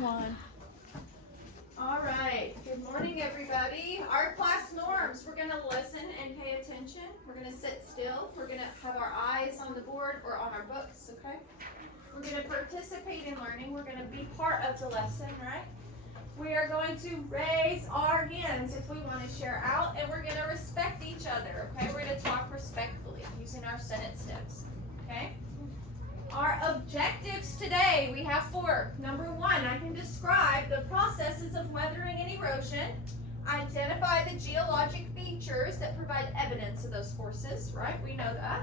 One. All right. Good morning, everybody. Our class norms. We're going to listen and pay attention. We're going to sit still. We're going to have our eyes on the board or on our books, okay? We're going to participate in learning. We're going to be part of the lesson, right? We are going to raise our hands if we want to share out, and we're going to respect each other, okay? We're going to talk respectfully using our sentence stems, okay? Our objectives today, we have 4. Number 1, I can describe the processes of weathering and erosion, identify the geologic features that provide evidence of those forces, right? We know that.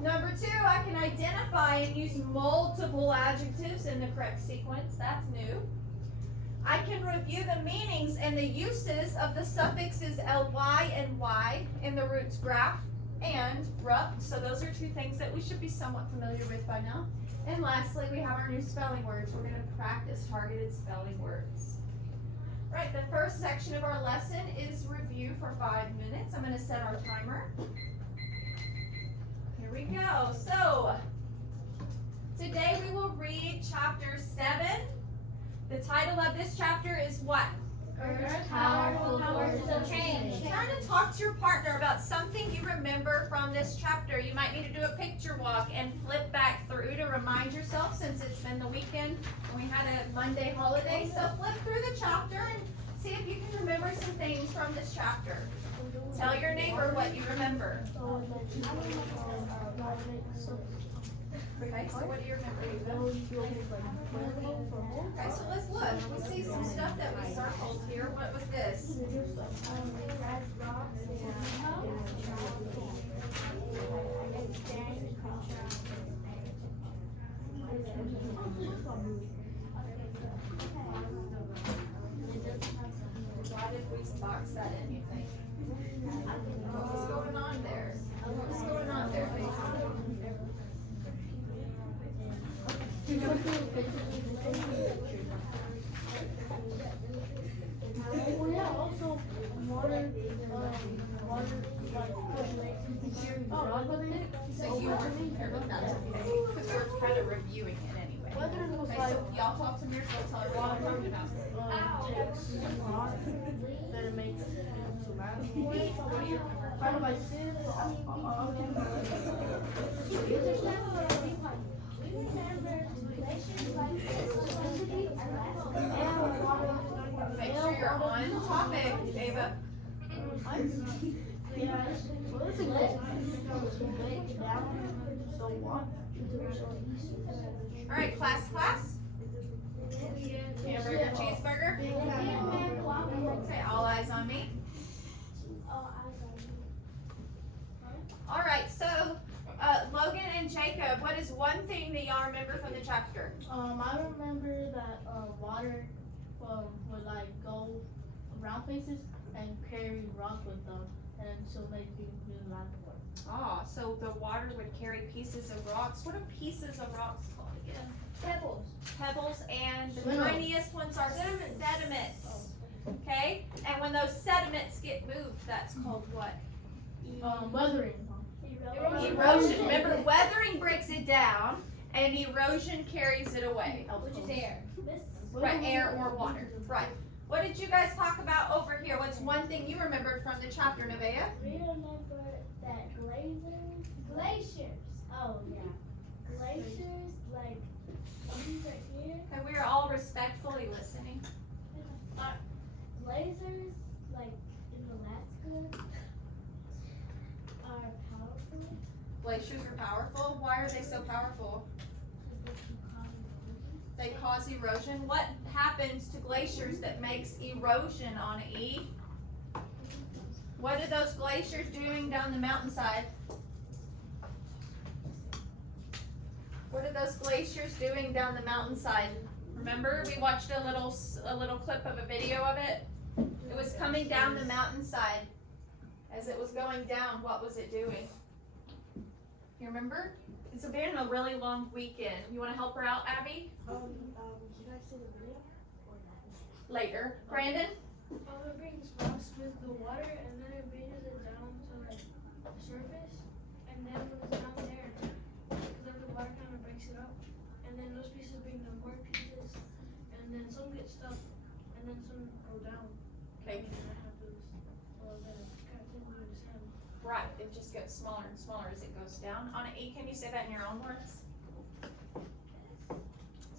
Number 2, I can identify and use multiple adjectives in the correct sequence. That's new. I can review the meanings and the uses of the suffixes ly and y in the roots graph and rupt. So those are 2 things that we should be somewhat familiar with by now. And lastly, we have our new spelling words. We're going to practice targeted spelling words. Right, the first section of our lesson is review for 5 minutes. I'm going to set our timer. Here we go. So, today we will read chapter 7. The title of this chapter is what? Earth's powerful forces of change. Try to talk to your partner about something you remember from this chapter. You might need to do a picture walk and flip back through to remind yourself, since it's been the weekend and we had a Monday holiday. So flip through the chapter and see if you can remember some things from this chapter. Tell your neighbor what you remember. Okay, so what do you remember? Okay, so let's look. We see some stuff that we circled here. What was this? Why did we box that in, you think? What was going on there? What was going on there? We have also water, So you remember that's okay, because we're kind of reviewing it anyway. Okay, so y'all talk to me, or tell her what you're talking about. that it makes What do you remember? part of my sin. Make sure you're on topic, Ava. All right, class. Hamburger, cheeseburger. Okay, all eyes on me. All right, so Logan and Jacob, what is one thing that y'all remember from the chapter? I remember that water would like go around places and carry rock with them, and so make things move back and forth. Ah, so the water would carry pieces of rocks. What are pieces of rocks called again? Pebbles. Pebbles, and the Sediments. tiniest ones are sediments. Okay, and when those sediments get moved, that's called what? Weathering. Erosion. Remember, weathering breaks it down, and erosion carries it away. Which is air. Right, air or water. Right. What did you guys talk about over here? What's one thing you remembered from the chapter, Nevaeh? We remember that glaciers. Oh yeah, glaciers like these right here. And we are all respectfully listening. Glaciers like in Alaska are powerful. Glaciers are powerful. Why are they so powerful? They cause erosion. What happens to glaciers that makes erosion on E? What are those glaciers doing down the mountainside? What are those glaciers doing down the mountainside? Remember, we watched a little clip of a video of it. It was coming down the mountainside. As it was going down, what was it doing? You remember? It's been a really long weekend. You want to help her out, Abby? Can I see the video or not? Later. Brandon? It brings rocks with the water and then it brings it down to like the surface, and then when it's down there, because then the water kind of breaks it up, and then those pieces bring down more pieces, and then some down. Okay. And then I have to, then it continue to descend. Right, it just gets smaller and smaller as it goes down. On an E, can you say that in your own words?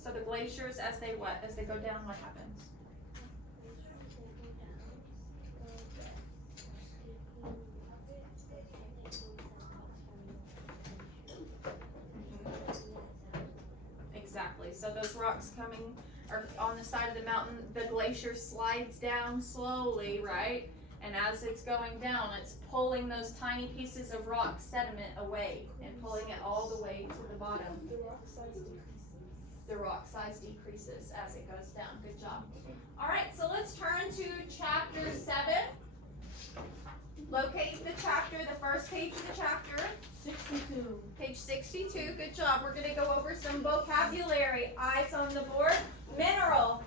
So the glaciers, as they what? As they go down, what happens? Exactly. So those rocks coming are on the side of the mountain, the glacier slides down slowly, right? And as it's going down, it's pulling those tiny pieces of rock sediment away and pulling it all the way to the bottom. The rock size decreases. The rock size decreases as it goes down. Good job. All right, so let's turn to chapter 7. Locate the chapter, the first page of the chapter. 62. Page 62. Good job. We're going to go over some vocabulary. Eyes on the board. Mineral.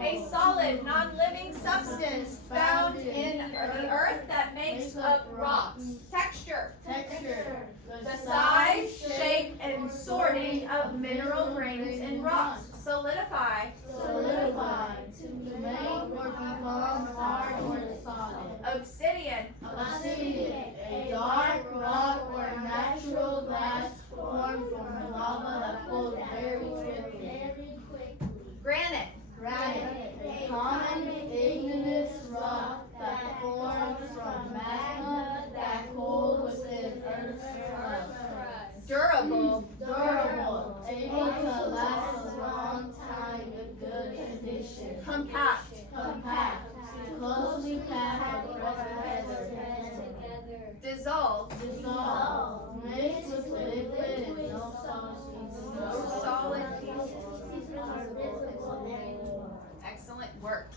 A solid, non-living substance found in the earth that makes up rocks. Texture. Texture. The size, shape, and sorting of mineral grains in rocks. Solidify. Solidify. To make or become hard or solid. Obsidian. Obsidian. A dark rock or natural glass formed from lava that flows very quickly. Granite. Granite. A common igneous rock that forms from magma that cools within Earth's crust. Durable. Durable. Able to last a long time in good condition. Compact. Compact. Closely packed together. Dissolve. Dissolve. Mixed with liquid and no solid pieces. Excellent work.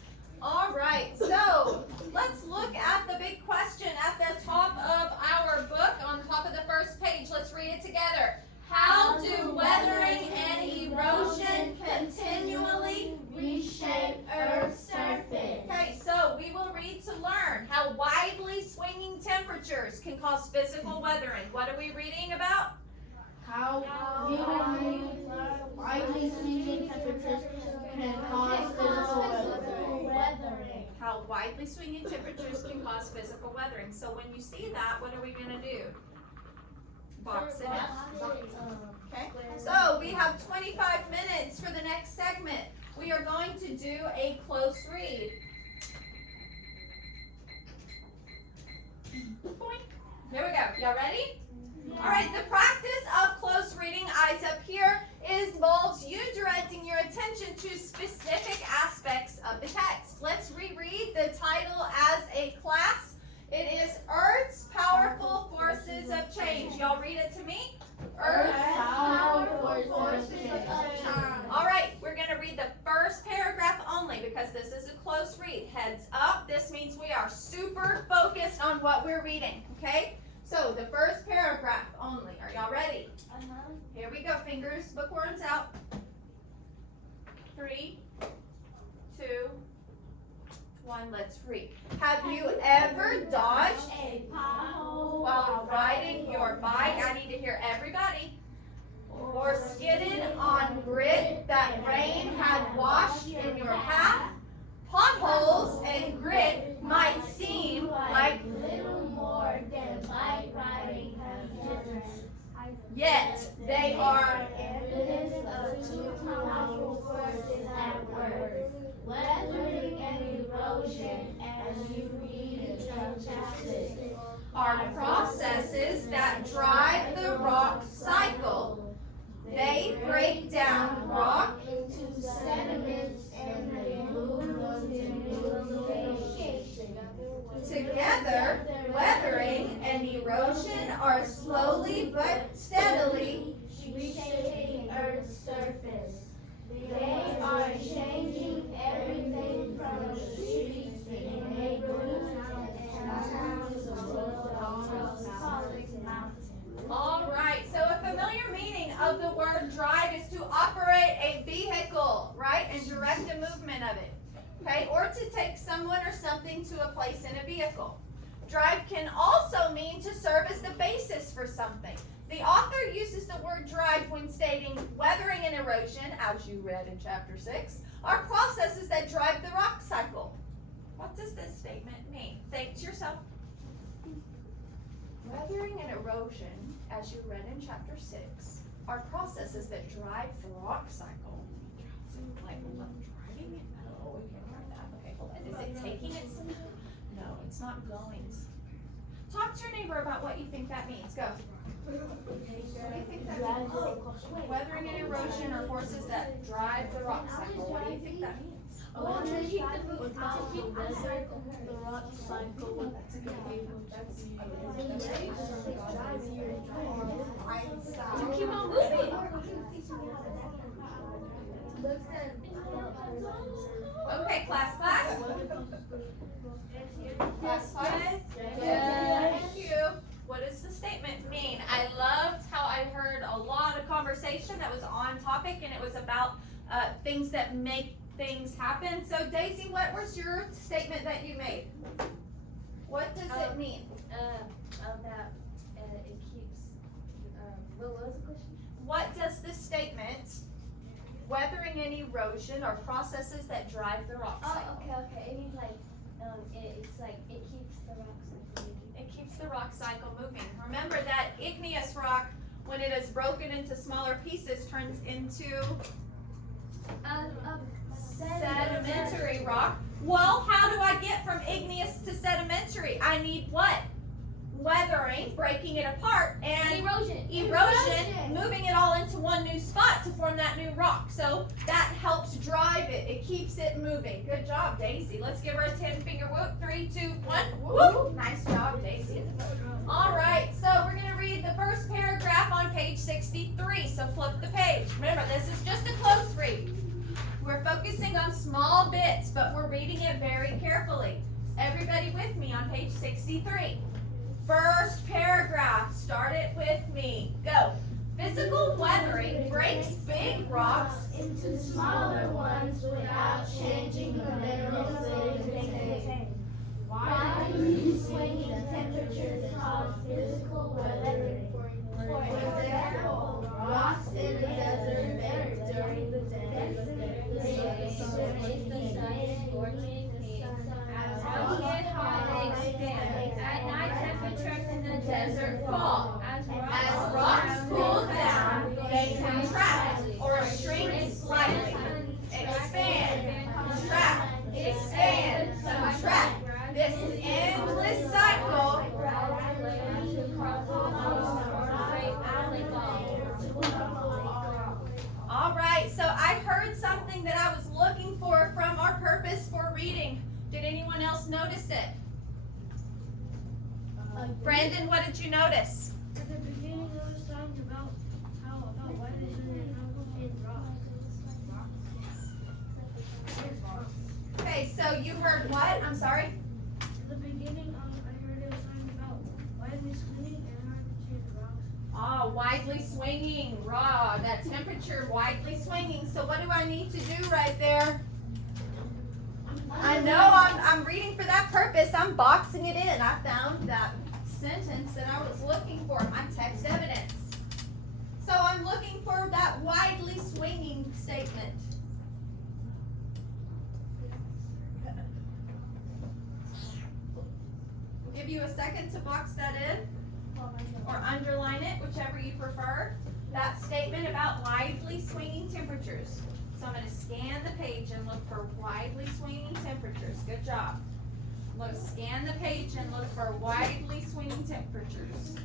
All right, so let's look at the big question at the top of our book, on top of the first page. Let's read it together. How do weathering and erosion continually Reshape Earth's surface. Okay, so we will read to learn how widely swinging temperatures can cause physical weathering. What are we reading about? How widely swinging temperatures can cause physical weathering. How widely swinging temperatures can cause physical weathering. So when you see that, what are we going to do? Box it up. Okay, so we have 25 minutes for the next segment. We are going to do a close read. Here we go. Y'all ready? All right, the practice of close reading, eyes up here, involves you directing your attention to specific aspects of the text. Let's reread the title as a class. It is Earth's Powerful Forces of Change. Y'all read it to me. Earth's Powerful forces of change. All right, we're going to read the first paragraph only because this is a close read. Heads up, this means we are super focused on what we're reading, okay? So the first paragraph only. Are y'all ready? Here we go. Fingers, bookworms out. 3, 2, 1. Let's read. Have you ever dodged A pothole while riding your bike? I need to hear everybody. Or skidded on grit that rain had washed in your path? Potholes and grit might seem like little more than bike riding hazards. yet they are Evidence of two powerful forces at work, weathering and erosion, as you read in chapter 6. are processes that drive the rock cycle. They break down rock Into sediments and remove them to new locations. together. Weathering and erosion are slowly but steadily Reshaping Earth's surface. They are changing everything from the streets in neighborhoods and towns to the world's solid mountains. All right, so a familiar meaning of the word drive is to operate a vehicle, right, and direct the movement of it, okay, or to take someone or something to a place in a vehicle. Drive can also mean to serve as the basis for something. The author uses the word drive when stating weathering and erosion, as you read in chapter 6, are processes that drive the rock cycle. What does this statement mean? Think to yourself. Weathering and erosion, as you read in chapter 6, are processes that drive the rock cycle. Like driving it? No, we can't drive that. Okay, hold on. Is it taking it somewhere? No, it's not going. Talk to your neighbor about what you think that means. Go. What do you think that means? Weathering and erosion are forces that drive the rock cycle. What do you think that means? The rock cycle would be able To keep on moving. Okay, class. Class. Thank you. What does the statement mean? I loved how I heard a lot of conversation that was on topic, and it was about things that make things happen. So Daisy, what was your statement that you made? What does it mean? That it keeps, what was the question? What does this statement, weathering and erosion, are processes that drive the rock cycle? Okay. It means like, it's like, it keeps the rock cycle moving. It keeps the rock cycle moving. Remember that igneous rock, when it is broken into smaller pieces, turns into sedimentary rock. Well, how do I get from igneous to sedimentary? I need what? Weathering, breaking it apart, and erosion, moving it all into one new spot to form that new rock. So that helps drive it. It keeps it moving. Good job, Daisy. Let's give her a 10-finger whoop. 3, 2, 1. Whoop. Nice job, Daisy. All right, so we're going to read the first paragraph on page 63. So flip the page. Remember, this is just a close read. We're focusing on small bits, but we're reading it very carefully. Is everybody with me on page 63? First paragraph, start it with me. Go. Physical weathering breaks big rocks into smaller ones without changing the minerals they contain. Widely swinging temperatures cause physical weathering. For example, rocks in the desert vary during the day. As get hot, they expand. At night, temperatures in the desert fall. As rocks cool down, they contract or shrink slightly. Expand, contract, expand, contract. This endless cycle. All right, so I heard something that I was looking for from our purpose for reading. Did anyone else notice it? Brandon, what did you notice? At the beginning, I was talking about why they shouldn't have rocks. Okay, so you heard what? I'm sorry? At the beginning, I heard it was talking about widely swinging and how to change rocks. Ah, widely swinging, raw, that temperature widely swinging. So what do I need to do right there? I know I'm reading for that purpose. I'm boxing it in. I found that sentence that I was looking for, my text evidence. So I'm looking for that widely swinging statement. We'll give you a second to box that in or underline it, whichever you prefer. That statement about widely swinging temperatures. So I'm going to scan the page and look for widely swinging temperatures. Good job. Look, scan the page and look for widely swinging temperatures.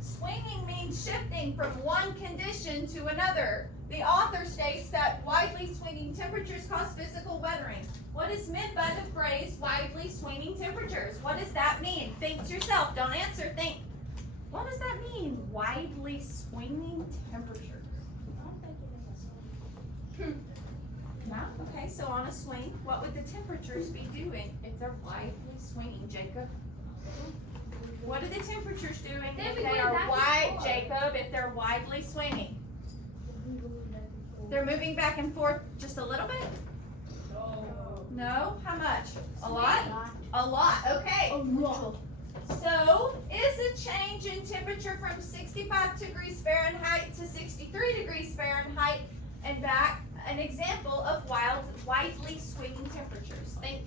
Swinging means shifting from one condition to another. The author states that widely swinging temperatures cause physical weathering. What is meant by the phrase widely swinging temperatures? What does that mean? Think to yourself. Don't answer. Think. What does that mean? Widely swinging temperatures. No? Okay, so on a swing, what would the temperatures be doing if they're widely swinging, Jacob? What are the temperatures doing if they are wide, Jacob, if they're widely swinging? They're moving back and forth just a little bit? No? How much? A lot? A lot, okay. So, is a change in temperature from 65 degrees Fahrenheit to 63 degrees Fahrenheit and back an example of widely swinging temperatures? Think.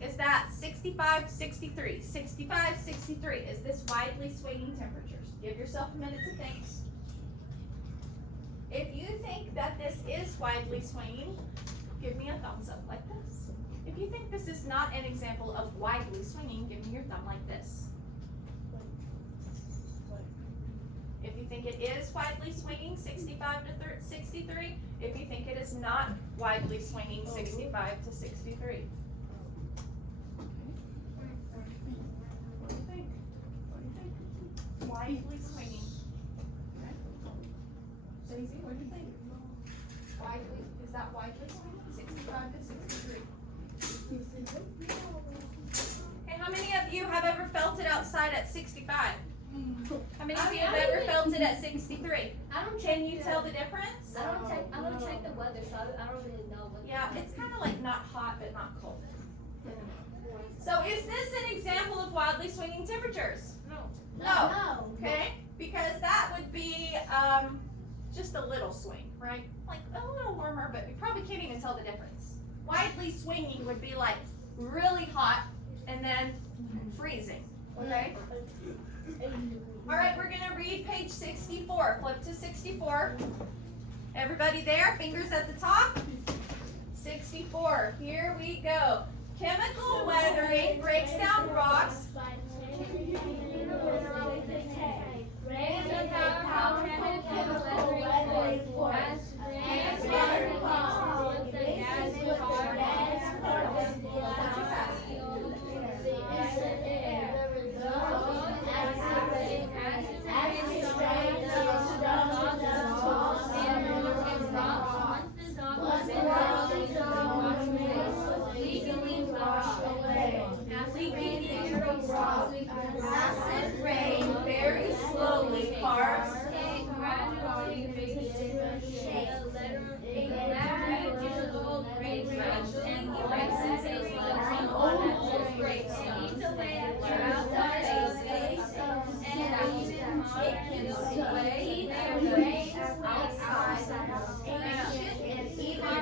Is that 65, 63, 65, 63? Is this widely swinging temperatures? Give yourself a minute to think. If you think that this is widely swinging, give me a thumbs up like this. If you think this is not an example of widely swinging, give me your thumb like this. If you think it is widely swinging, 65 to 63. If you think it is not widely swinging, 65 to 63. What do you think? What do you think? Widely swinging. Okay. Daisy, what do you think? Widely, is that widely swinging? 65 to 63. Okay, how many of you have ever felt it outside at 65? How many of you have ever felt it at 63? Can you tell the difference? I don't check the weather, so I don't really know what. Yeah, it's kind of like not hot but not cold. So is this an example of wildly swinging temperatures? No. Okay, because that would be just a little swing, right? Like a little warmer, but you probably can't even tell the difference. Widely swinging would be like really hot and then freezing, okay? All right, we're gonna read page 64. Flip to 64. Everybody there? Fingers at the top. 64. Here we go. Chemical weathering breaks down rocks. Acid rain very slowly carves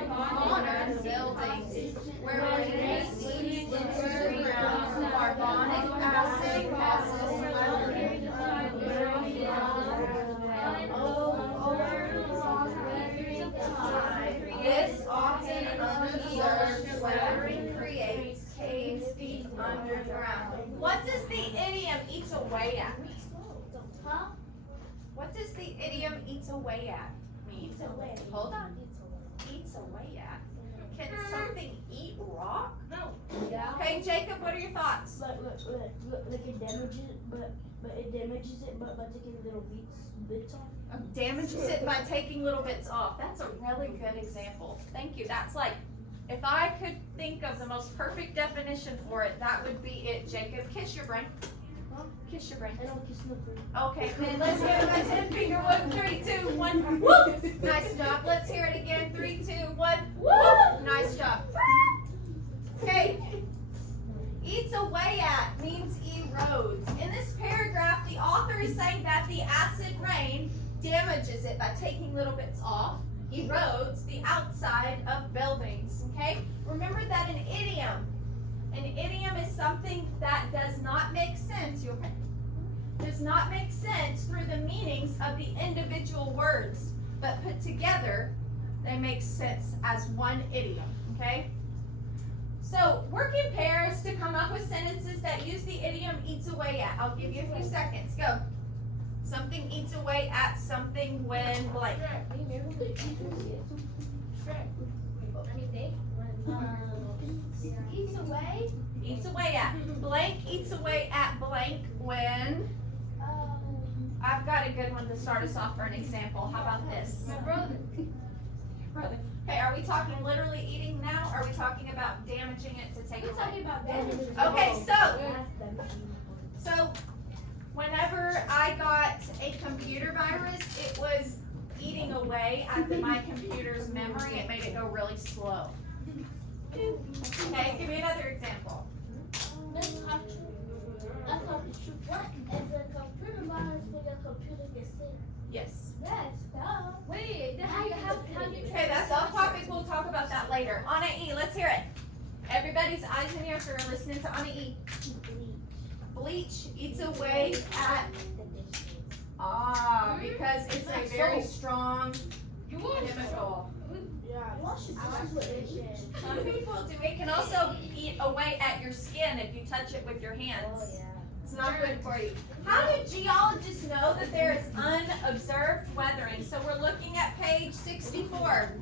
modern buildings where rain seeps into the ground. Carbonic acid causes this often unobserved weathering creates caves deep underground. What does the idiom eats away at mean? What does the idiom eats away at mean? Hold on. Eats away at. Can something eat rock? No. Okay, Jacob, what are your thoughts? Like it damages it, but it damages it, but by taking little bits off. Damages it by taking little bits off. That's a really good example. Thank you. That's like, if I could think of the most perfect definition for it, that would be it. Jacob, kiss your brain. Kiss your brain. I don't kiss nothing. Okay, then let's hear my 10-finger one. 3, 2, 1. Whoop! Nice job. Let's hear it again. 3, 2, 1. Whoop! Nice job. Okay. Eats away at means erodes. In this paragraph, the author is saying that the acid rain damages it by taking little bits off, erodes the outside of buildings. Okay? Remember that an idiom is something that does not make sense. You okay? Does not make sense through the meanings of the individual words, but put together, they make sense as one idiom. Okay? So work in pairs to come up with sentences that use the idiom eats away at. I'll give you a few seconds. Go. Something eats away at something when blank. Eats away. Eats away at. Blank eats away at blank when. I've got a good one to start us off for an example. How about this? My brother. Brother. Okay, are we talking literally eating now? Or are we talking about damaging it to take it away? Talking about damage. Okay, so whenever I got a computer virus, it was eating away at my computer's memory. It made it go really slow. Okay, give me another example. A What is a computer virus when your computer gets sick? Yes. Yes, duh. Wait, how do you Okay, that's off topic. We'll talk about that later. Anna E, let's hear it. Everybody's eyes and ears are listening to Anna E. Bleach eats away at because it's a very strong chemical. Some people do. It can also eat away at your skin if you touch it with your hands. It's not good for you. How do geologists know that there is unobserved weathering? So we're looking at page 64.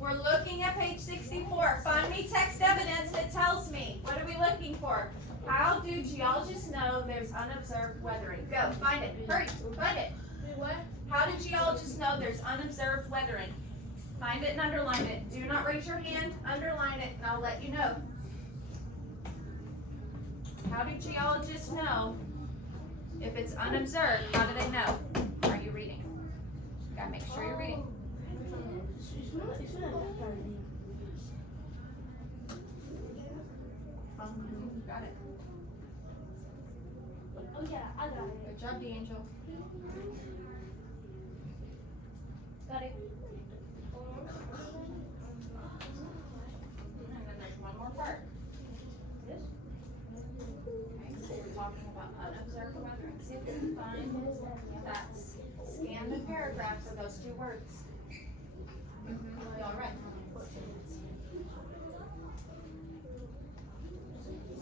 We're looking at page 64. Find me text evidence that tells me. What are we looking for? How do geologists know there's unobserved weathering? Go, find it. Hurry, find it. What? How do geologists know there's unobserved weathering? Find it and underline it. Do not raise your hand, underline it, and I'll let you know. How do geologists know if it's unobserved? How do they know? Are you reading? You gotta make sure you're reading. Got it. Oh yeah, I got it. Good job, D'Angel. Got it. And then there's one more part. Okay, so we're talking about unobserved weathering. See if we can find that. Scan the paragraph for those two words. You all right?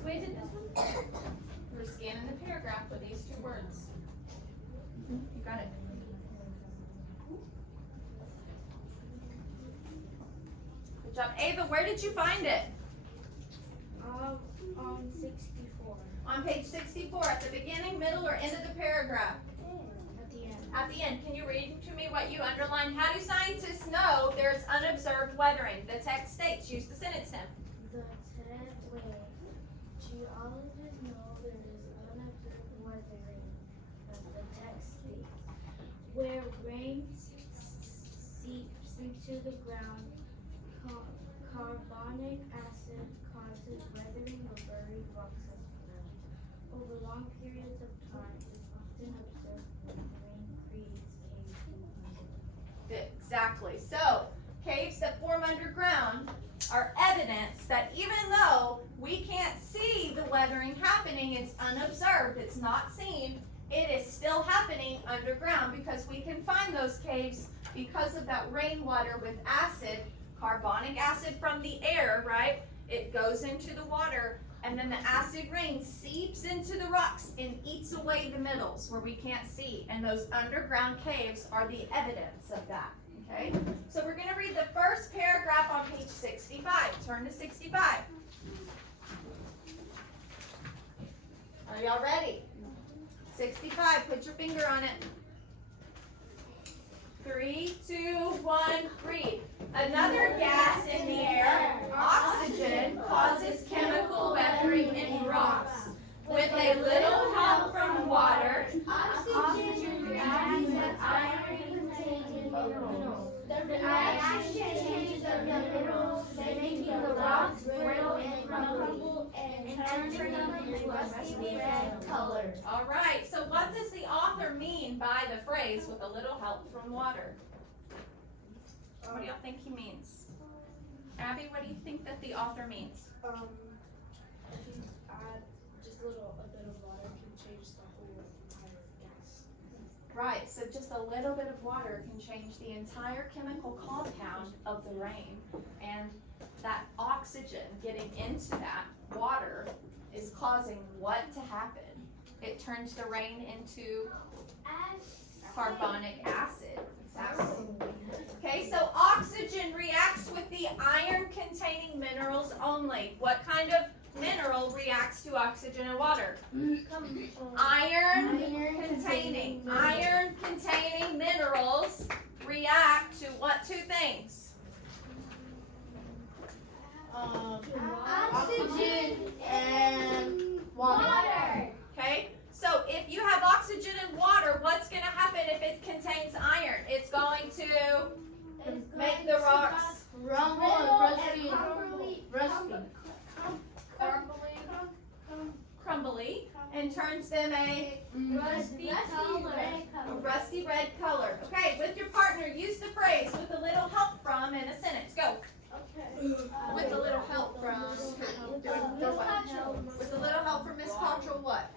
Wait, is it this one? We're scanning the paragraph for these two words. You got it. Good job. Ava, where did you find it? On 64. On page 64, at the beginning, middle, or end of the paragraph? At the end. At the end. Can you read to me what you underlined? How do scientists know there's unobserved weathering? The text states, use the sentence stem. The text way. Geologists know there is unobserved weathering, as the text states, where rain seeps into the ground. Carbonic acid causes weathering of buried rocks as well. Over long periods of time, it's often observed when rain creates caves. Exactly. So, caves that form underground are evidence that even though we can't see the weathering happening, it's unobserved, it's not seen, it is still happening underground because we can find those caves because of that rainwater with acid, carbonic acid from the air, right? It goes into the water, and then the acid rain seeps into the rocks and eats away the middles where we can't see. And those underground caves are the evidence of that, okay? So we're going to read the first paragraph on page 65. Turn to 65. Are y'all ready? 65, put your finger on it. 3, 2, 1, read. Another gas in the air, oxygen, causes chemical weathering in rocks. With a little help from water, Oxygen reacts with iron-containing minerals. The reaction changes the minerals, making the rocks brittle and crumbly, and turning them into a rusty red color. all right, so what does the author mean by the phrase with a little help from water? What do y'all think he means? Abby, what do you think that the author means? If you add just a bit of water, can change the whole entire gas. Right, so just a little bit of water can change the entire chemical compound of the rain. And that oxygen getting into that water is causing what to happen? It turns the rain into carbonic acid. Exactly. Okay, so oxygen reacts with the iron-containing minerals only. What kind of mineral reacts to oxygen and water? Iron-containing minerals react to what two things? Oxygen and water. Okay, so if you have oxygen and water, what's going to happen if it contains iron? It's going to make the rocks Rumble and rusty. crumbly, and them a Rusty rusty red color. Okay, with your partner, use the phrase with a little help from in a sentence. Go. With a little help from. With a little help from Miss Cottrell, what?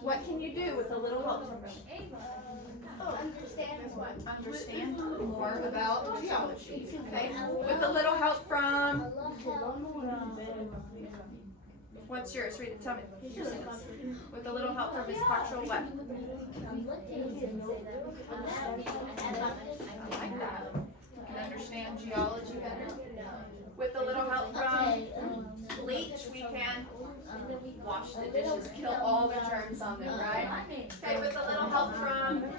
What can you do with a little help from understand more about geology. Okay. With a little help from. What's yours? Read it. Tell me. With a little help from Miss Cottrell, what? I like that. You can understand geology better. With a little help from bleach, we can wash the dishes, kill all the germs on them, right? Okay, with a little help from. With a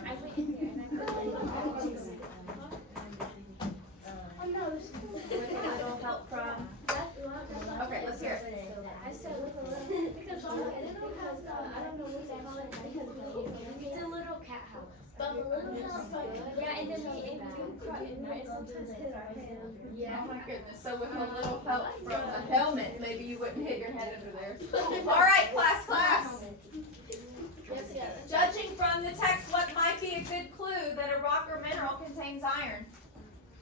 little help from. Okay, let's hear it. I said with a little, because I don't know what they call it. It's a little cat house. But a little house, yeah, and then we cry at night and sometimes hit our head. Yeah. Oh my goodness, so with a little help from a helmet, maybe you wouldn't hit your head under there. All right, class. Judging from the text, what might be a good clue that a rock or mineral contains iron?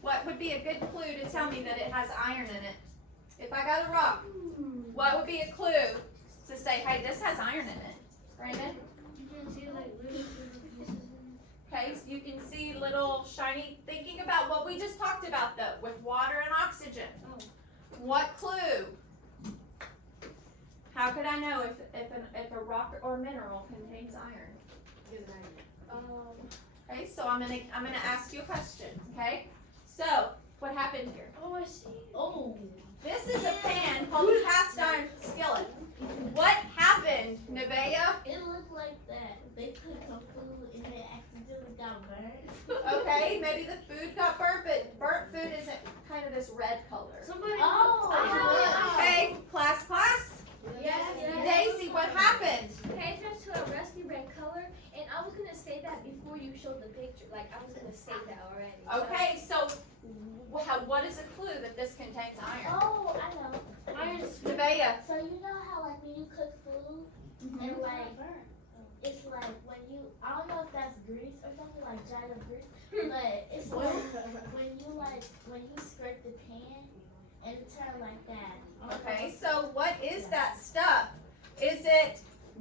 What would be a good clue to tell me that it has iron in it? If I got a rock, what would be a clue to say, hey, this has iron in it? Brandon? You can see like little pieces. Okay, so you can see little shiny, thinking about what we just talked about though, with water and oxygen. What clue? How could I know if a rock or mineral contains iron? Okay, so I'm gonna ask you a question, okay? So, what happened here? Oh, I see. Oh. This is a pan called a cast iron skillet. What happened, Nevaeh? It looked like that. They cooked some food and it accidentally got burned. Okay, maybe the food got burnt, but burnt food isn't kind of this red color. Somebody. Okay, class. Yes. Daisy, what happened? Okay, it turns to a rusty red color, and I was gonna say that before you showed the picture. Like I was gonna say that already. Okay, so what is a clue that this contains iron? Oh, I know. Nevaeh. So you know how like when you cook food and like it's like when you, I don't know if that's grease or something like giant grease, but it's like when you scrape the pan and it turns like that. Okay, so what is that stuff? Is it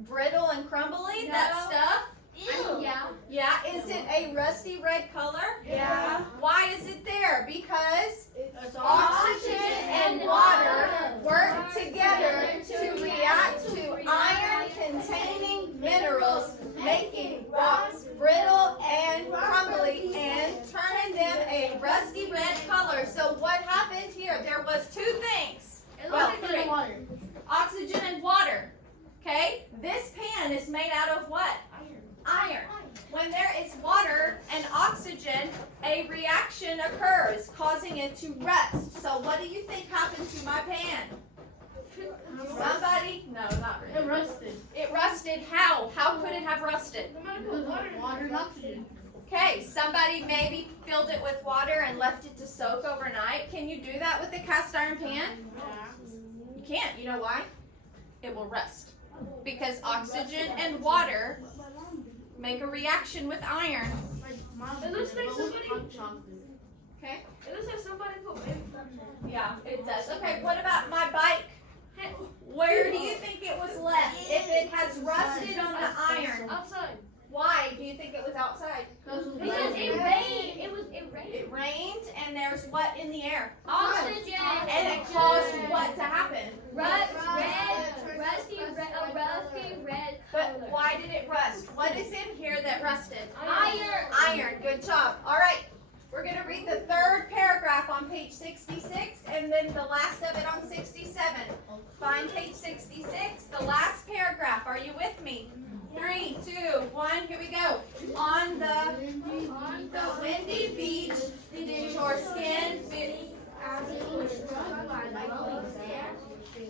brittle and crumbly, that stuff? Ew. Yeah, is it a rusty red color? Yeah. Why is it there? Because oxygen and water work together to react to iron-containing minerals, making rocks brittle and crumbly and turning them a rusty red color. So what happened here? There was two things. Well, three. Oxygen and water. Okay? This pan is made out of what? Iron. When there is water and oxygen, a reaction occurs, causing it to rust. So what do you think happened to my pan? Somebody? No, not really. It rusted. It rusted how? How could it have rusted? Water and oxygen. Okay, somebody maybe filled it with water and left it to soak overnight. Can you do that with a cast iron pan? You can't. You know why? It will rust. Because oxygen and water make a reaction with iron. It looks like somebody. Okay? It looks like somebody put baby food in. Yeah, it does. Okay, what about my bike? Where do you think it was left? If it has rusted on the iron, Outside. why do you think it was outside? Because it rained. It rained. It rained and there's what in the air? Oxygen. And it caused what to happen? Rusty red color. But why did it rust? What is in here that rusted? Iron. Iron. Good job. All right. We're going to read the third paragraph on page 66 and then the last of it on 67. Find page 66, the last paragraph. Are you with me? 3, 2, 1, here we go. On the windy beach, did your skin feel?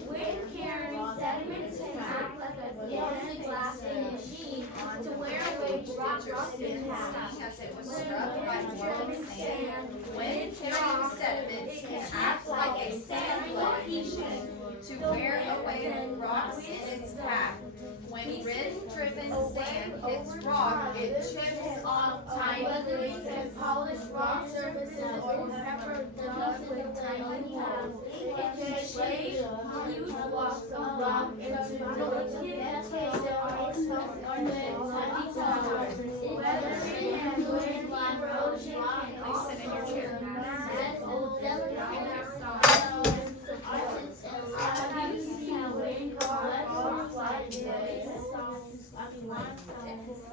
Wind carries sediments and act like a sandblasting machine to wear away rocks and half. As it was struck by German sand, wind carrying sediments can act like a sandblasting to wear away rocks in its path. When wind-driven sand hits rock, it chips off tiny Whether it's a polished rock surfaces or pepper dug with tiny towels, it can shape huge blocks of rock into delicate scales or tiny towers. Weathering and wind erosion can also mass old delicate stones. Have you seen wind rocks like this?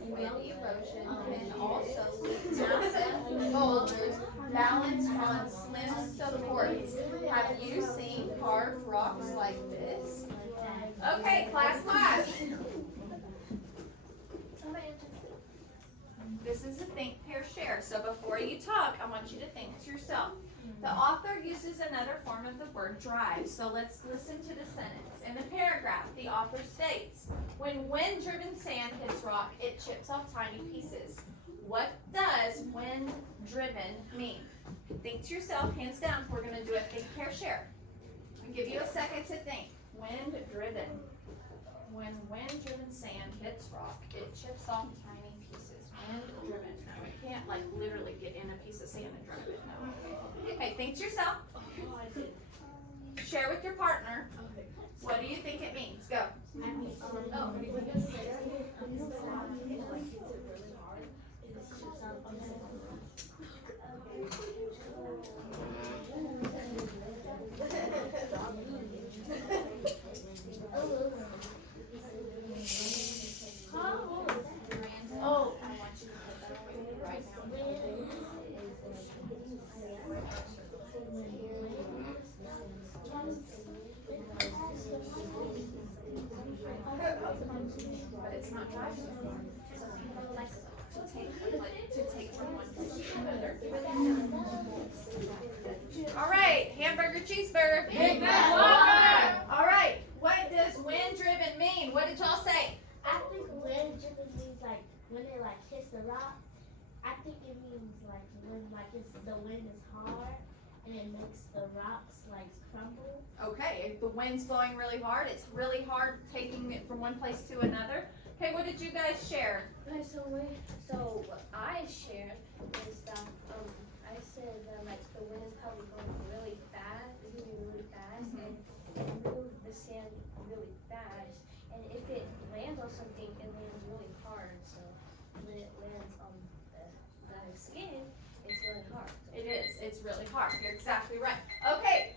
Wind erosion can also leave massive boulders balanced on slim supports. Have you seen carved rocks like this? Okay, class. This is a think, pair, share. So before you talk, I want you to think to yourself. The author uses another form of the word drive. So let's listen to the sentence. In the paragraph, the author states, when wind-driven sand hits rock, it chips off tiny pieces. What does wind-driven mean? Think to yourself, hands down. We're going to do a think, pair, share. I'll give you a second to think. Wind-driven. When wind-driven sand hits rock, it chips off tiny pieces. Wind-driven. Now, we can't like literally get in a piece of sand and drive it. No. Okay, think to yourself. Share with your partner. What do you think it means? Go. Oh, I want you to put that away right now. But it's not driving. So people like to take from one to another. All right, hamburger, cheeseburger. Big Mac Whopper. All right, what does wind-driven mean? What did y'all say? I think wind driven means like when it like hits the rock. I think it means like when like the wind is hard and it makes the rocks like crumble. Okay, if the wind's blowing really hard, it's really hard taking it from one place to another. Okay, what did you guys share? Okay, so what I shared is that I said that like the wind is probably going really fast, it's moving really fast, and it moves the sand really fast. And if it lands on something, it lands really hard. So when it lands on the skin, it's really hard. So It is. It's really hard. You're exactly right. Okay,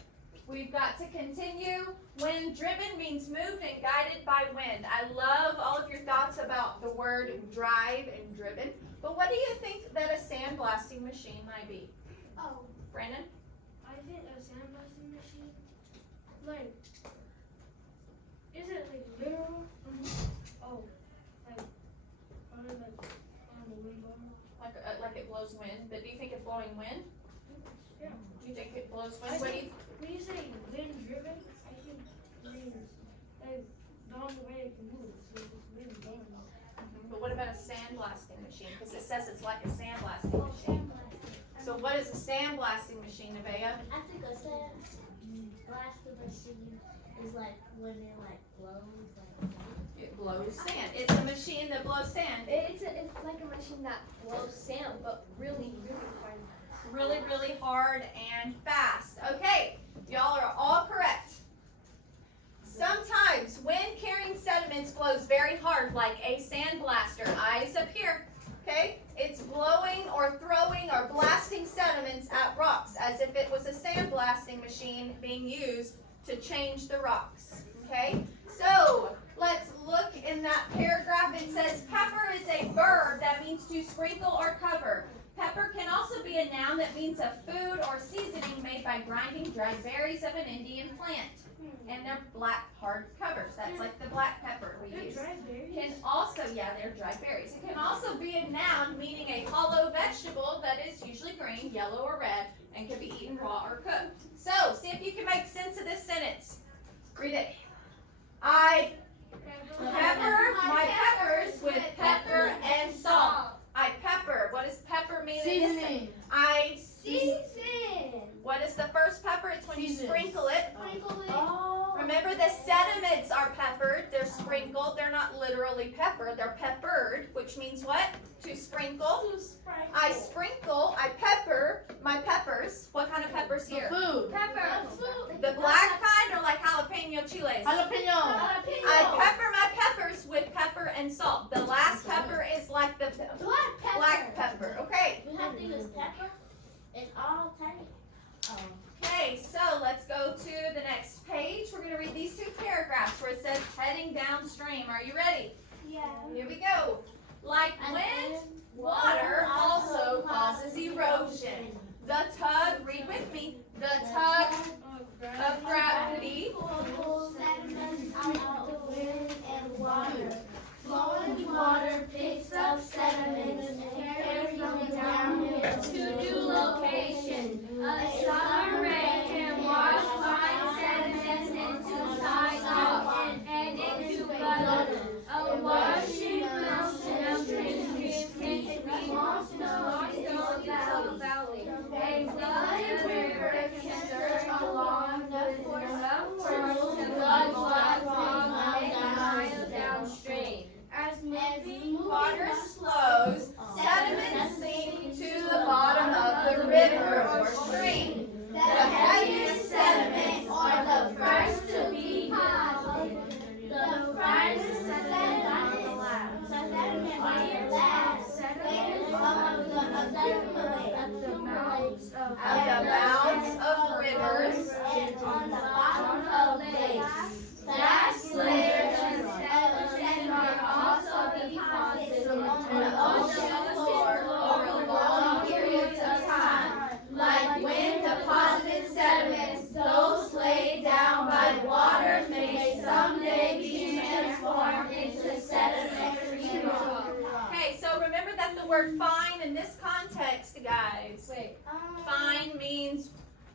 we've got to continue. Wind driven means moved and guided by wind. I love all of your thoughts about the word drive and driven. But what do you think that a sandblasting machine might be? Oh, Brandon? I think a sandblasting machine, like, is it like literal? Oh, like, probably like on the wind blower. Like it blows wind. But do you think it's blowing wind? Yeah. Do you think it blows wind? What do you? When you say wind driven, I think it means like the only way it can move. So it's wind blowing. But what about a sandblasting machine? Because it says it's like a sandblasting machine. So what is a sandblasting machine, Nevaeh? I think a sandblasting machine is like when it like blows like sand. It blows sand. It's a machine that blows sand. it's like a machine that blows sand, but really, really hard. Really, really hard and fast. Okay, y'all are all correct. Sometimes wind-carrying sediments blows very hard like a sandblaster. Eyes up here. Okay? It's blowing or throwing or blasting sediments at rocks as if it was a sandblasting machine being used to change the rocks. Okay? So, let's look in that paragraph. It says pepper is a verb that means to sprinkle or cover. Pepper can also be a noun that means a food or seasoning made by grinding dried berries of an Indian plant. And they're black hard covers. That's like the black pepper we use. Can also, they're dried berries. It can also be a noun meaning a hollow vegetable that is usually green, yellow, or red, and can be eaten raw or cooked. So, see if you can make sense of this sentence. Read it. I pepper my peppers with pepper and salt. I pepper. What does pepper mean in this sentence? I season. What is the first pepper? It's when you sprinkle it. Sprinkle it. Remember Remember, the sediments are peppered. They're sprinkled. They're not literally peppered. They're peppered, which means what? To sprinkle. I sprinkle, I pepper my peppers. What kind of peppers here? Food. Pepper. The black kind or like jalapeno chiles? Jalapeno. I pepper my peppers with pepper and salt. The last pepper is like the black pepper. Okay. You have to use pepper. It's all tiny. Okay, so let's go to the next page. We're going to read these two paragraphs where it says heading downstream. Are you ready? Yeah. Here we go. Like wind, water also causes erosion. The tug, read with me, the tug of gravity Pulls sediments out of wind and water. Flowing water picks up sediments and carries them downhill to new locations. A summer rain can wash fine sediments into sidewalks and into gutters. A washing mountain stream can be small stones valley. A flooded river can surge along the force to flood miles downstream. As water slows, sediments sink to the bottom of the river or stream. The heaviest sediments are the first to be deposited. The first sediments are the last. At the mouths of rivers and on the bottom of lakes. Last layers of sediment are also deposited on the ocean floor over long periods of time. Like wind deposited sediments, those laid down by water may someday be transformed into sedimentary rock. Okay, so remember that the word fine in this context, guys. Wait. Fine means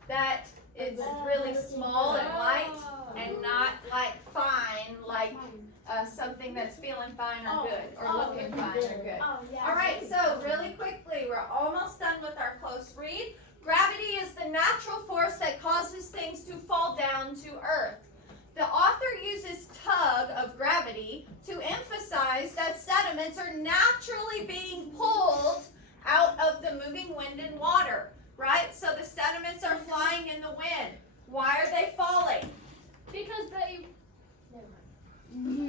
that it's really small and light and not like fine, like something that's feeling fine or good or looking fine or good. All right, so really quickly, we're almost done with our close read. Gravity is the natural force that causes things to fall down to earth. The author uses tug of gravity to emphasize that sediments are naturally being pulled out of the moving wind and water, right? So the sediments are flying in the wind. Why are they falling? Because they.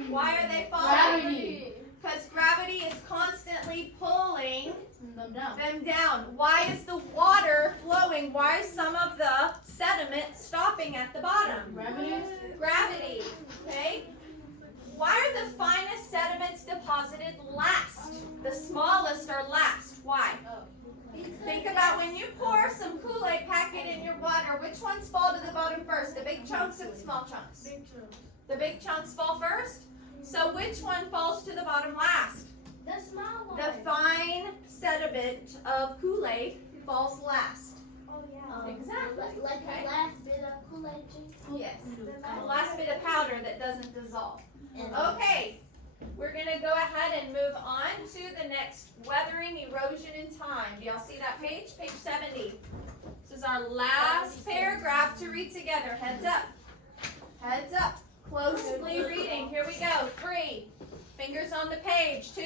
Why are they falling? Gravity. Because gravity is constantly pulling Them down. them down. Why is the water flowing? Why is some of the sediment stopping at the bottom? Gravity. Gravity, okay? Why are the finest sediments deposited last? The smallest are last. Why? Think about when you pour some Kool-Aid packet in your water, which ones fall to the bottom first? The big chunks or the small chunks? The big chunks fall first? So which one falls to the bottom last? The small one. The fine sediment of Kool-Aid falls last. Oh yeah. Exactly. Like Okay. the last bit of Kool-Aid juice. Yes. The last bit of powder that doesn't dissolve. And Okay. We're going to go ahead and move on to the next, weathering, erosion, and time. Do y'all see that page? Page 70. This is our last paragraph to read together. Heads up. Heads up. Closely reading. Here we go. 3. Fingers on the page. 2.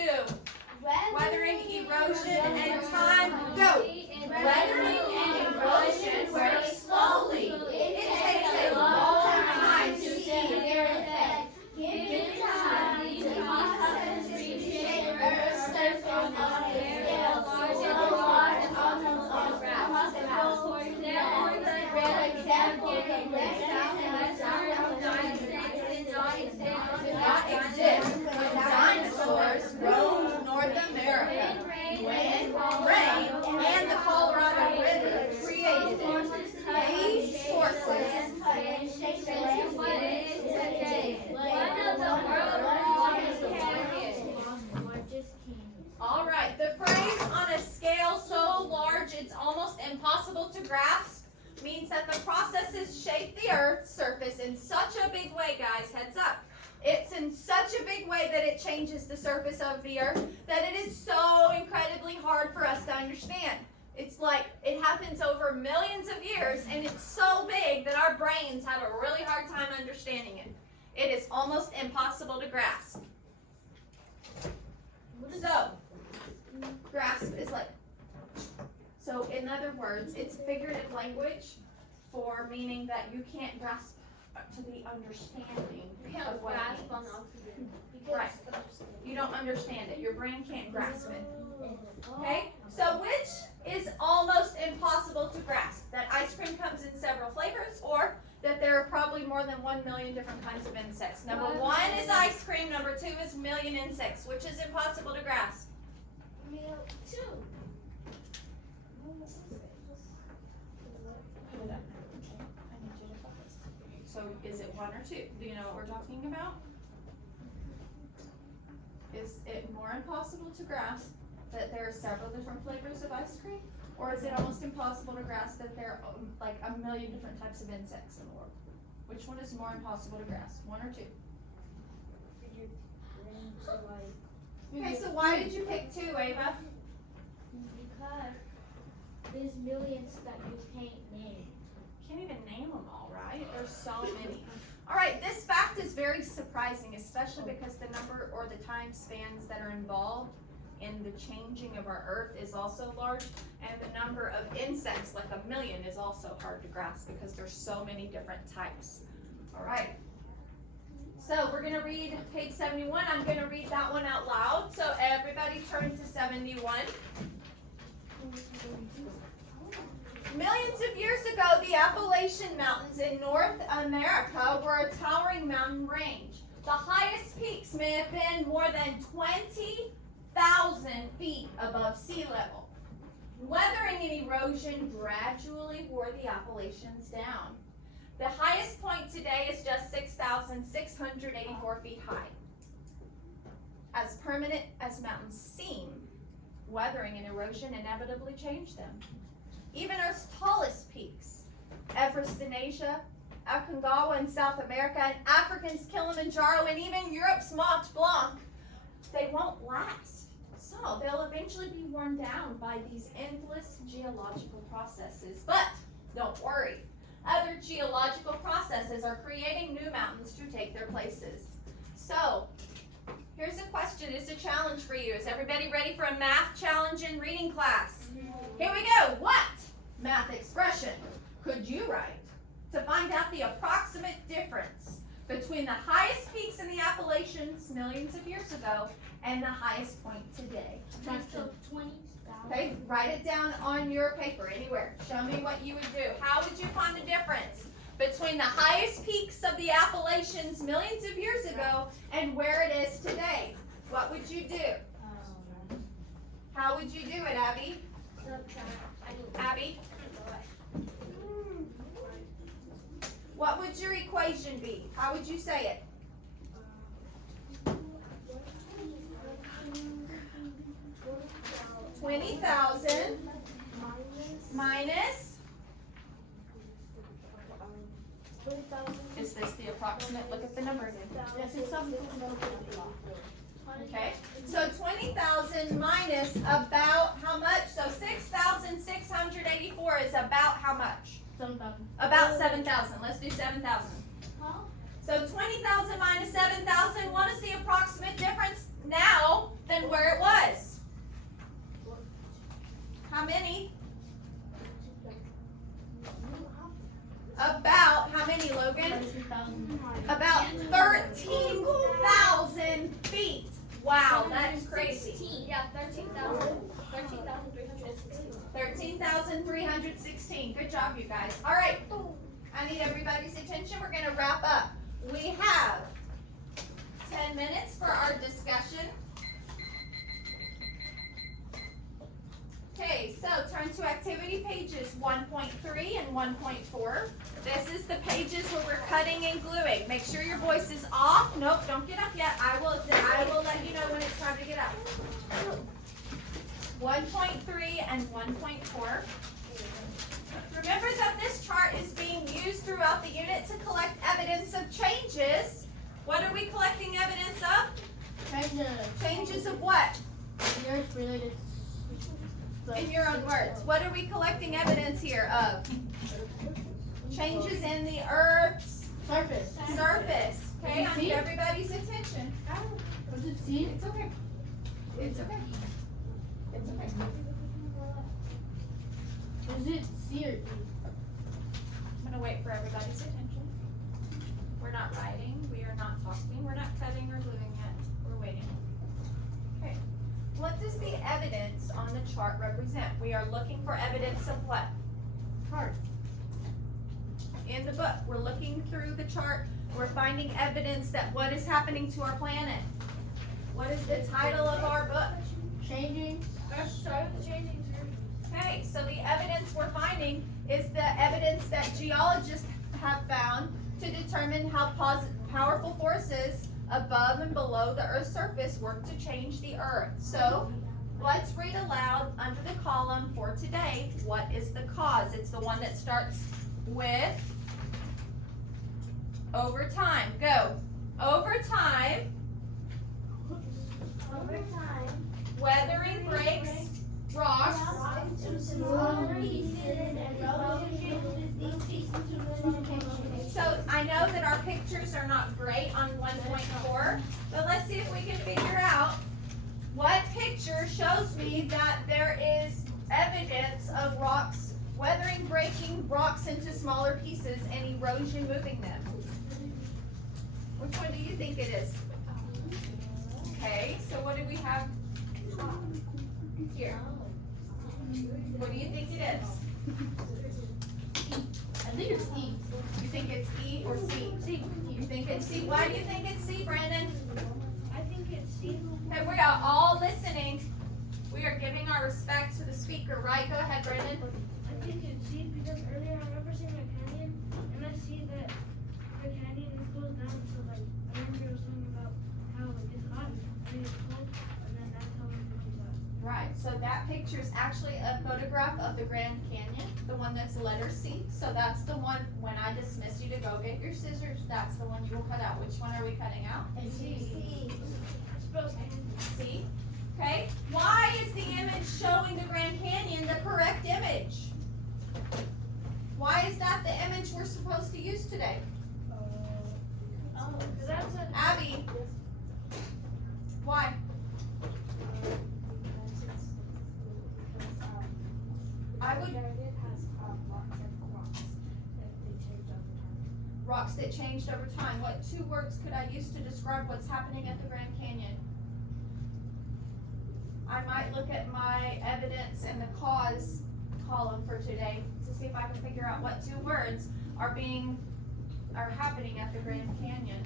Weathering, erosion, and time. Go. Weathering and erosion work slowly. It takes a long time to see their effect. Given time, the process reshape Earth's surface on a scale so large on graph. For example, the West and South did not exist when dinosaurs roamed North America. Wind, rain, and the Colorado River created it. These forces what it is today. One of the world's longest canyons. All right, the phrase on a scale so large it's almost impossible to grasp means that the processes shape the Earth's surface in such a big way, guys, heads up. It's in such a big way that it changes the surface of the Earth that it is so incredibly hard for us to understand. It's like it happens over millions of years, and it's so big that our brains have a really hard time understanding it. It is almost impossible to grasp. So, grasp is like, so in other words, it's figurative language for meaning that you can't grasp to the understanding of what it means. Right. You don't understand it. Your brain can't grasp it. Okay? So which is almost impossible to grasp? That ice cream comes in several flavors, or that there are probably more than 1 million different kinds of insects? Number 1 is ice cream. Number 2 is million insects. Which is impossible to grasp? 2. Put it up. I need you to focus. So is it 1 or 2? Do you know what we're talking about? Is it more impossible to grasp that there are several different flavors of ice cream? Or is it almost impossible to grasp that there are like 1 million different types of insects in the world? Which one is more impossible to grasp? 1 or 2? Okay, so why did you pick 2, Ava? Because there's millions that you can't name. Can't even name them all, right? There's so many. All right, this fact is very surprising, especially because the number or the time spans that are involved in the changing of our Earth is also large, and the number of insects, like 1 million, is also hard to grasp because there's so many different types. All right. So we're going to read page 71. I'm going to read that one out loud. So everybody turn to 71. Millions of years ago, the Appalachian Mountains in North America were a towering mountain range. The highest peaks may have been more than 20,000 feet above sea level. Weathering and erosion gradually wore the Appalachians down. The highest point today is just 6,684 feet high. As permanent as mountains seem, weathering and erosion inevitably change them. Even Earth's tallest peaks, Everest in Asia, Aconcagua in South America, and Africa's Kilimanjaro, and even Europe's Mont Blanc, they won't last. So they'll eventually be worn down by these endless geological processes. But don't worry, other geological processes are creating new mountains to take their places. So here's a question, it's a challenge for you. Is everybody ready for a math challenge in reading class? Here we go. What math expression could you write to find out the approximate difference between the highest peaks in the Appalachians millions of years ago and the highest point today? So 20,000. Okay, write it down on your paper anywhere. Show me what you would do. How would you find the difference between the highest peaks of the Appalachians millions of years ago and where it is today? What would you do? How would you do it, Abby? Abby? What would your equation be? How would you say it? 20,000 minus. Is this the approximate? Look at the number again. Okay, so 20,000 minus about how much? So 6,684 is about how much? 7,000. About 7,000. Let's do 7,000. So 20,000 minus 7,000. What is the approximate difference now than where it was? How many? About how many, Logan? 13,000. About 13,000 feet. Wow, that's crazy. Yeah, 13,316. 13,316. Good job, you guys. All right. I need everybody's attention. We're going to wrap up. We have 10 minutes for our discussion. Okay, so turn to activity pages 1.3 and 1.4. This is the pages where we're cutting and gluing. Make sure your voice is off. Nope, don't get up yet. I will let you know when it's time to get up. 1.3 and 1.4. Remember that this chart is being used throughout the unit to collect evidence of changes. What are we collecting evidence of? Changes of what? The Earth related. In your own words, what are we collecting evidence here of? Changes in the Earth's Surface. surface. Okay, I need everybody's attention. Was it C? It's okay. It's okay. It's okay. Is it C or D? I'm gonna wait for everybody's attention. We're not writing, we are not talking, we're not cutting or gluing yet. We're waiting. Okay. What does the evidence on the chart represent? We are looking for evidence of what? Chart. In the book, we're looking through the chart. We're finding evidence that what is happening to our planet. What is the title of our book? Changing. Okay, so the evidence we're finding is the evidence that geologists have found to determine how powerful forces above and below the Earth's surface work to change the Earth. So let's read aloud under the column for today, what is the cause? It's the one that starts with over time. Go. Over time, weathering breaks rocks. So I know that our pictures are not great on 1.4, but let's see if we can figure out what picture shows me that there is evidence of rocks weathering, breaking rocks into smaller pieces and erosion moving them. Which one do you think it is? Okay, so what do we have here? What do you think it is? I think it's E. You think it's E or C? C. You think it's C? Why do you think it's C, Brandon? I think it's C. Okay, we are all listening. We are giving our respect to the speaker, right? Go ahead, Brandon. I think it's C because earlier I remember seeing a canyon and I see that the canyon goes down to like, I remember it was talking about how it gets hot and it's cold and then that's how it comes out. Right, so that picture is actually a photograph of the Grand Canyon, the one that's letter C. So that's the one, when I dismiss you to go get your scissors, that's the one you will cut out. Which one are we cutting out? C. Okay, why is the image showing the Grand Canyon the correct image? Why is that the image we're supposed to use today? Because that's a, Abby, why? I would rocks that changed over time. What two words could I use to describe what's happening at the Grand Canyon? I might look at my evidence in the cause column for today to see if I can figure out what two words are happening at the Grand Canyon.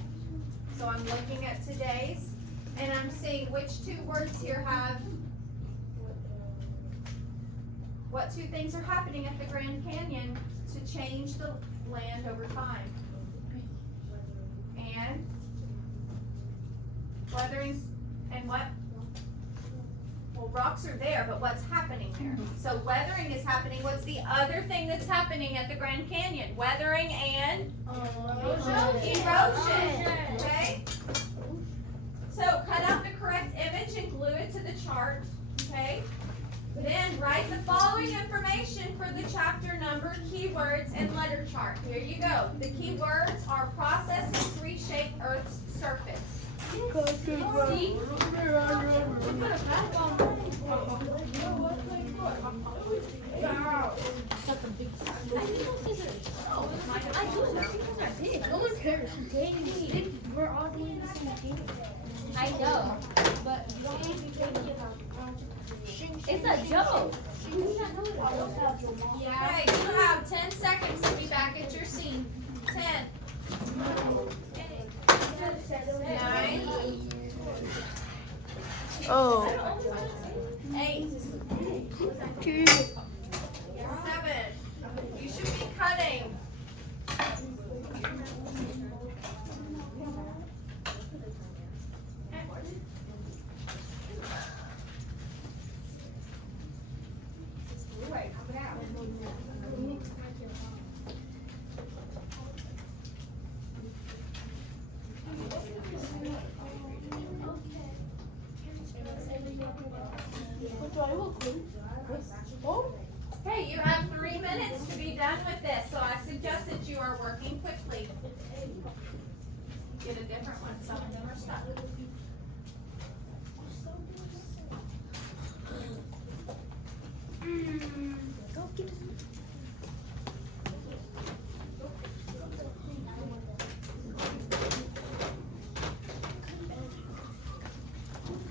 So I'm looking at today's and I'm seeing which two words here have what two things are happening at the Grand Canyon to change the land over time. And weathering and what? Well, rocks are there, but what's happening there? So weathering is happening. What's the other thing that's happening at the Grand Canyon? Weathering and erosion. Okay? So cut out the correct image and glue it to the chart. Okay? Then write the following information for the chapter number, keywords, and letter chart. Here you go. The keywords are processes reshape Earth's surface. See? no one cares. We're all doing the same thing. I know, but it's a joke. Okay, you have 10 seconds to be back at your scene. 10, 9, Oh. 8, 7. You should be cutting. Okay.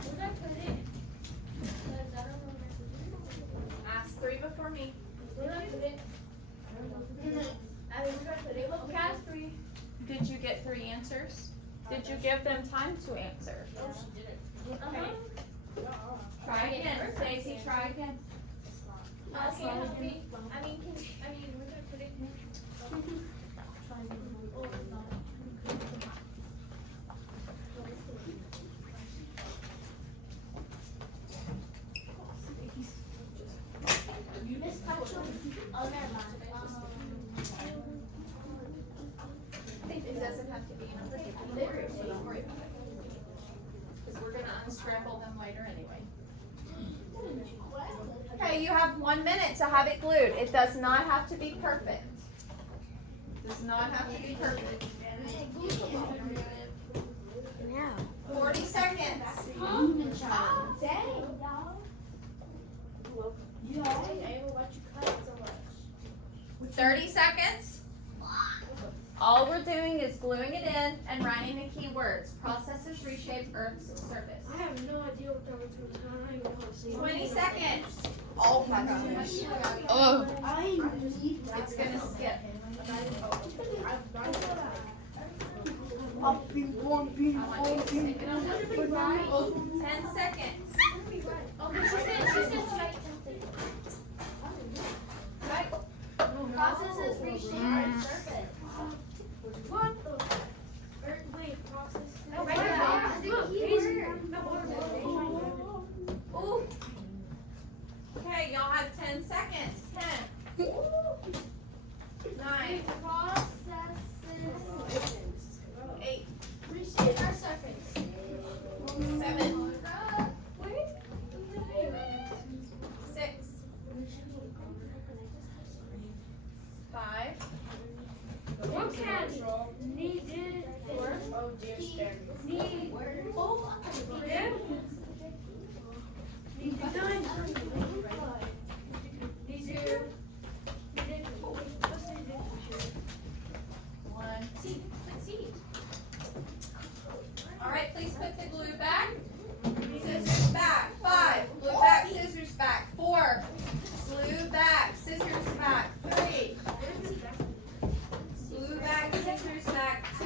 Where'd I put it? 'Cause I don't know where to put it. Ask 3 before me. Where'd I put it? I mean, we're gonna put it. Okay, I was 3. Did you get 3 answers? Did you give them time to answer? Okay. Try again. Stacy, try again. Okay, help me. I mean, we're gonna put it. Miss Patrick. Oh, never mind. It doesn't have to be in a particular order, so don't worry about it. Because we're gonna unscramble them later anyway. Okay, you have 1 minute to have it glued. It does not have to be perfect. Does not have to be perfect. 40 seconds. Dang, Ava, why'd you cut it so much? 30 seconds. All we're doing is gluing it in and writing the key words. Processes reshape Earth's surface. I have no idea what that was. I don't even know how to say it. 20 seconds. Oh my gosh. Oh. It's gonna skip. 10 seconds. Okay, she said strike something. Right? Processes reshape Earth's surface. What the? Wait, process. Oh, right Water there. bottle. The Look, key these- word. the water bottle. Ooh. Okay, y'all have 10 seconds. 10. 9. Processes 8. reshape Earth's surface. 7. 6. 5. What can needed work? Oh, dear, spare me. Need them? Need done. Need to. What's needed? 1. Seed. Put seed. All right, please put the glue back. Scissors back. 5. Glue back, scissors back. 4. Glue back, scissors back. 3. Glue back, scissors back. 2.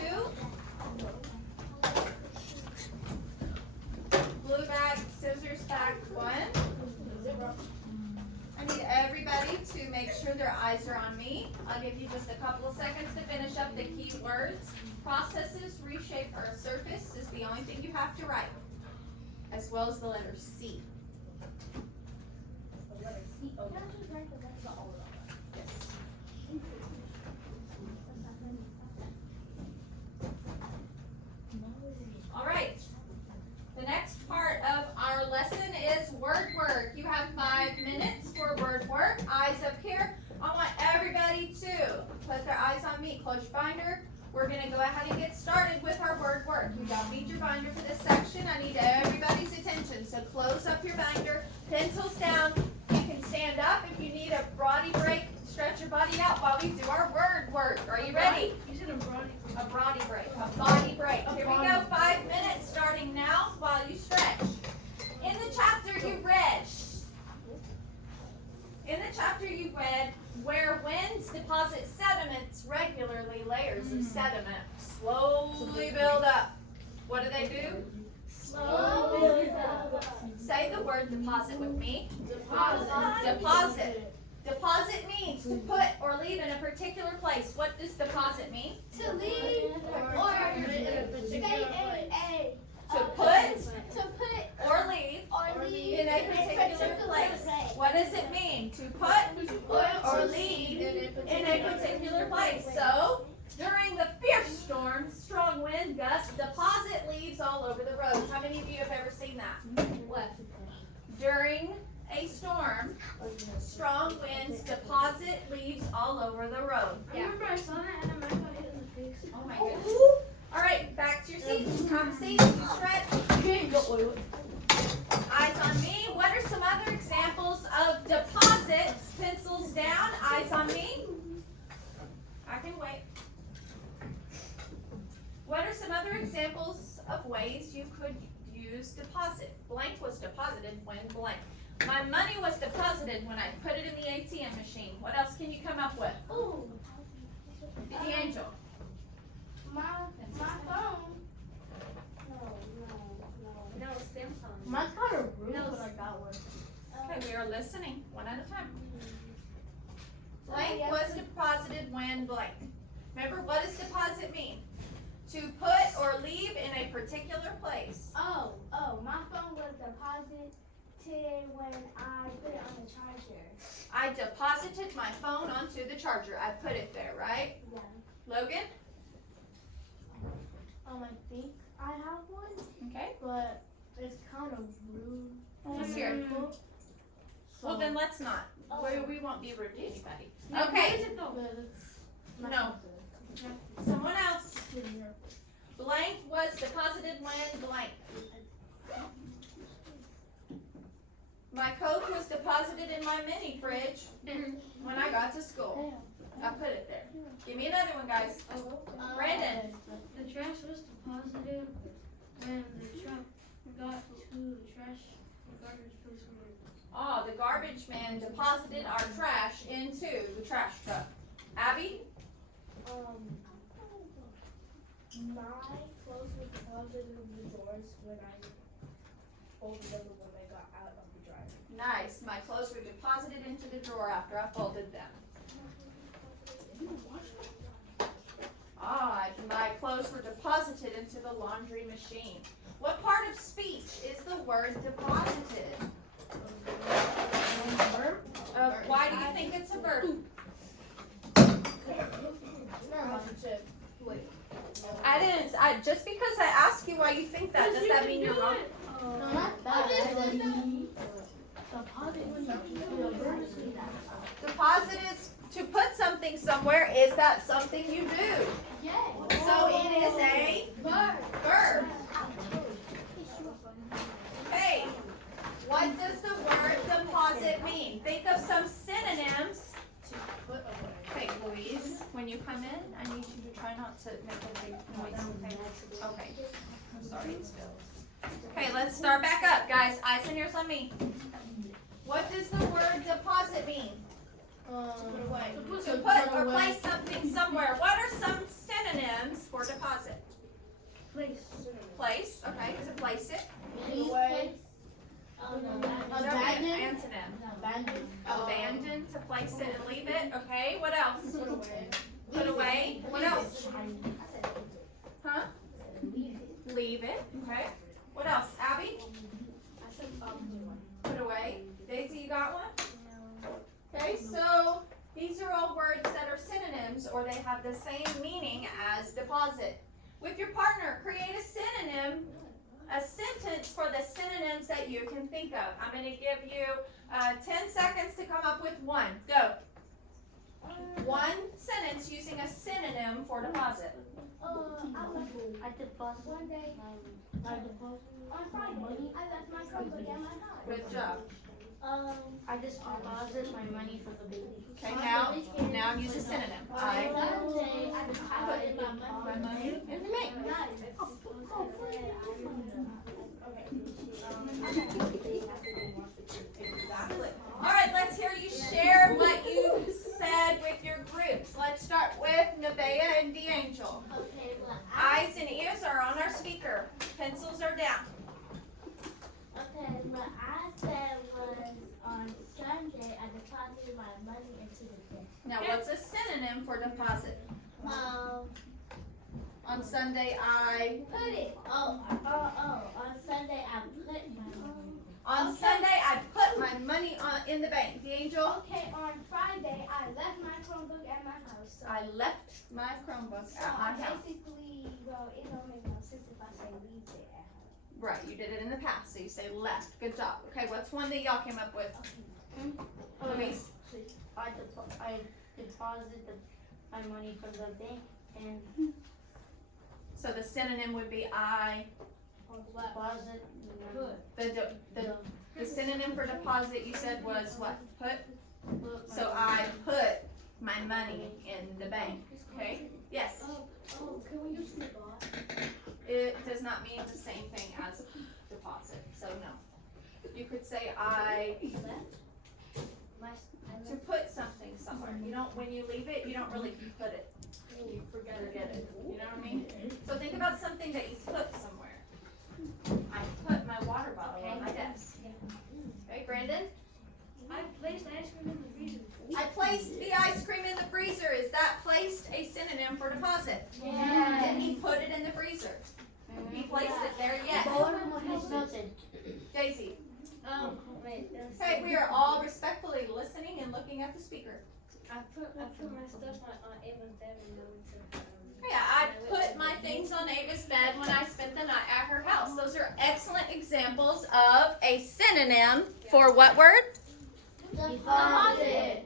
Glue back, scissors back. 1. I need everybody to make sure their eyes are on me. I'll give you just a couple of seconds to finish up the key words. Processes reshape Earth's surface is the only thing you have to write, as well as the letter C. The letter C. Oh, can I just write the letter all of them? Yes. All right. The next part of our lesson is word work. You have 5 minutes for word work. Eyes up here. I want everybody to put their eyes on me. Close your binder. We're going to go ahead and get started with our word work. You don't need your binder for this section. I need everybody's attention. So close up your binder. Pencils down. You can stand up if you need a body break. Stretch your body out while we do our word work. Are you ready? You said a body. A body break. A body break. Here we go. 5 minutes starting now while you stretch. In the chapter you read, where winds deposit sediments regularly, layers of sediment slowly build up. What do they do? Slowly. Say the word deposit with me. Deposit. Deposit. Deposit means to put or leave in a particular place. What does deposit mean? To leave or stay in a. To put To put or leave or leave in a particular place. What does it mean? To put or leave in a particular place. So, during the fierce storm, strong wind gusts deposit leaves all over the roads. How many of you have ever seen that? What? During a storm, strong winds deposit leaves all over the road. I remember I saw that and I might have got hit in the face. Oh my goodness. All right, back to your seats. Have a seat. Stretch. Eyes on me. What are some other examples of deposits? Pencils down, eyes on me. I can wait. What are some other examples of ways you could use deposit? Blank was deposited when blank. My money was deposited when I put it in the ATM machine. What else can you come up with? Ooh. The angel. My phone. No, Samsung. Mine's kind of rude, No. but I got one. Okay, we are listening one at a time. Blank was deposited when blank. Remember, what does deposit mean? To put or leave in a particular place. Oh, my phone was deposited when I put it on the charger. I deposited my phone onto the charger. I put it there, right? Yeah. Logan? I think I have one, Okay. but it's kind of rude. Let's hear it. Well, then let's not. We won't be rude to anybody. Okay. But it's not No. Someone else. Blank was deposited when blank. My Coke was deposited in my mini fridge when I got to school. I put it there. Give me another one, guys. Brandon. The trash was deposited when the truck got to the trash and garbage place. Oh, the garbage man deposited our trash into the trash truck. Abby? My clothes was deposited in the drawers when I folded them when I got out of the dryer. Nice. My clothes were deposited into the drawer after I folded them. My clothes were deposited into the laundry machine. What part of speech is the word deposited? Why do you think it's a verb? Just because I ask you why you think that, does that mean you're wrong? No, not that. Deposit is to put something somewhere. Is that something you do? Yes. So it is a verb. Hey, what does the word deposit mean? Think of some synonyms. Okay, Louise, when you come in, I need you to try not to make a big noise, okay? Okay, I'm sorry, it's Phil. Okay, let's start back up, guys. Eyes and ears on me. What does the word deposit mean? To put or place something somewhere. What are some synonyms for deposit? Place. Place, okay, to place it. Abandon. Antonym. Abandon, to place it and leave it. Okay, what else? Put away. What else? Huh? Leave it. Okay. What else? Abby? Put away. Daisy, you got one? Okay, so these are all words that are synonyms or they have the same meaning as deposit. With your partner, create a synonym, a sentence for the synonyms that you can think of. I'm going to give you 10 seconds to come up with one. Go. One sentence using a synonym for deposit. I deposit One day on Friday, I left my Chromebook at my house. Good job. I just deposit my money for the baby. Okay, now use a synonym. I Sunday, I deposited my money. in the bank. Exactly. All right, let's hear you share what you said with your groups. Let's start with Nevaeh and D'Angel. Okay, well, Eyes and ears are on our speaker. Pencils are down. what I said was on Sunday, I deposited my money into the bank. Now, what's a synonym for deposit? On Sunday, I. Put it. On Sunday, I put my money. On Sunday, I put my money in the bank. D'Angel? Okay, on Friday, I left my Chromebook at my house. So, I left my Chromebook so at my I house. basically, well, it don't make no sense if I say leave it at home. Right, you did it in the past, so you say left. Good job. Okay, what's one that y'all came up with? Louise? I deposit my money from the bank and So the synonym would be I. deposit The synonym for deposit you said was what? Put? So I put my money in the bank. Okay? Yes. Can we use the bot? It does not mean the same thing as deposit. So no. You could say I to put something somewhere. You don't, when you leave it, you don't really put it. You forget it. You know what I mean? So think about something that you put somewhere. I put my water bottle on my desk. Okay, Brandon? I placed ice cream in the freezer. I placed the ice cream in the freezer. Is that placed a synonym for deposit? Yeah. Did he put it in the freezer? He placed it there, yes. Daisy. Wait, Okay, we are all respectfully listening and looking at the speaker. I put my stuff on Ava's bed and Yeah, I put my things on Ava's bed when I spent the night at her house. Those are excellent examples of a synonym for what word? Deposit.